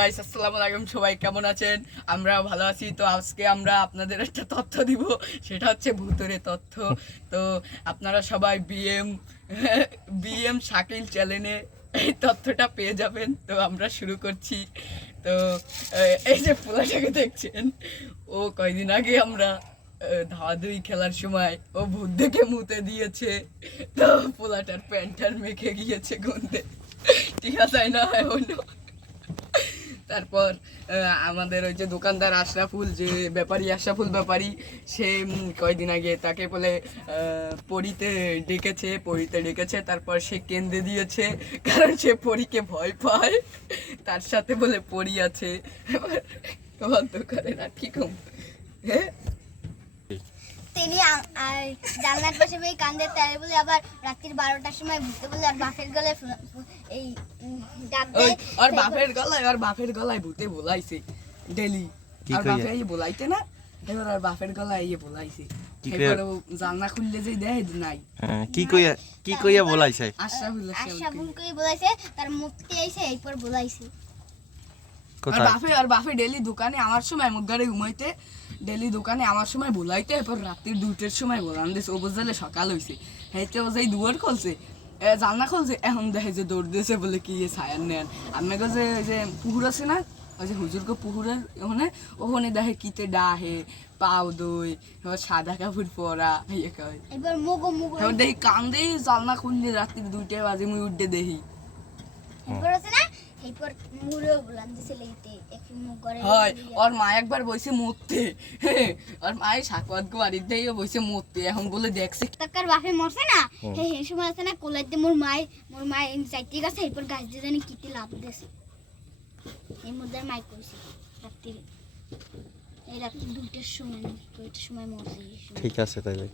Guys আসসালামু আলাইকুম, সবাই কেমন আছেন? আমরা ভালো আছি। তো আজকে আমরা আপনাদের একটা তথ্য দিব, সেটা হচ্ছে ভূতুরে তথ্য। তো আপনারা সবাই বিএম শাকিল চ্যানেলে এই তথ্যটা পেয়ে যাবেন। তো আমরা শুরু করছি। তো এই যে পোলাটাকে দেখছেন, ও কয়দিন আগে আমরা ধাওয়াধুয়ি খেলার সময় ও ভূত দেখে মুতে দিয়েছে। তো পোলাটার প্যান্টার মেখে গিয়েছে গন্ধে, ঠিক আছে না? তারপর আমাদের ওই যে দোকানদার আশরাফুল, যে আশরাফুল ব্যাপারী, সে কয়দিন আগে তাকে বলে পরীতে ডেকেছে। তারপর সে কেঁদে দিয়েছে, কারণ সে পরীকে ভয় পায়। তার সাথে বলে পরী আছে। এবার দোকানে না, কি কম হ্যাঁ, তিনি জানলার পাশে বই কান্দে, তাই বলে আবার রাত্রির 12টার সময় ভূতে বলে আর বাপের গলায় এই ডাক দেয়। আর বাপের গলায় ভূতে বলাইছে ডেলি। আর বাপে বলাইতে না, এবার আর বাপের গলায় বলাইছে। এবার জানলা খুললে যে দেয় নাই, কি কইয়া বলাইছে? আশরাফুল কই বলাইছে, তার মুক্তি আইছে, এরপর বলাইছে। আর বাপে ডেলি দোকানে আমার সময় মুদ্গারে ঘুমাইতে, ডেলি দোকানে আমার সময় বলাইতে। এরপর রাত্রির 2টার সময় বলান দিয়েছে। ও বুঝলে সকাল হয়েছে, হেঁটে ও যাই দুয়ার খুলছে, জানলা খুলছে, এখন দেখে যে দৌড় দিয়েছে বলে কি ছায়ার নেন। আপনাকে যে ওই যে পুকুর আছে না, ওই যে হুজুরকে পুকুরের ওখানে দেখে কিতে ডাহে পাও দই, সাদা কাপড় পরা ইয়ে কয়। এবার মুগো দেখি কান্দে, জানলা খুললে রাত্রির 2টা বাজে, মুই উঠে দেখি। এরপর আছে না, এরপর মুড়েও বলান দিছে লইতে একটু মুগ করে। হয় ওর মা একবার বইছে মরতে, ওর মায়ের সাকওয়াত গো বাড়িতেই বইছে মরতে। এখন বলে দেখছে টাকার বাপে মরছে না, এই সময় আছে না কোলাইতে মোর মায় চাইতে গেছে, এরপর গাছ দিয়ে জানি কিতে লাভ দিয়েছে। এই মধ্যে মাই কইছে রাত্রি, এই রাত্রি 2টার সময় মরছে। ঠিক আছে তাই ভাই।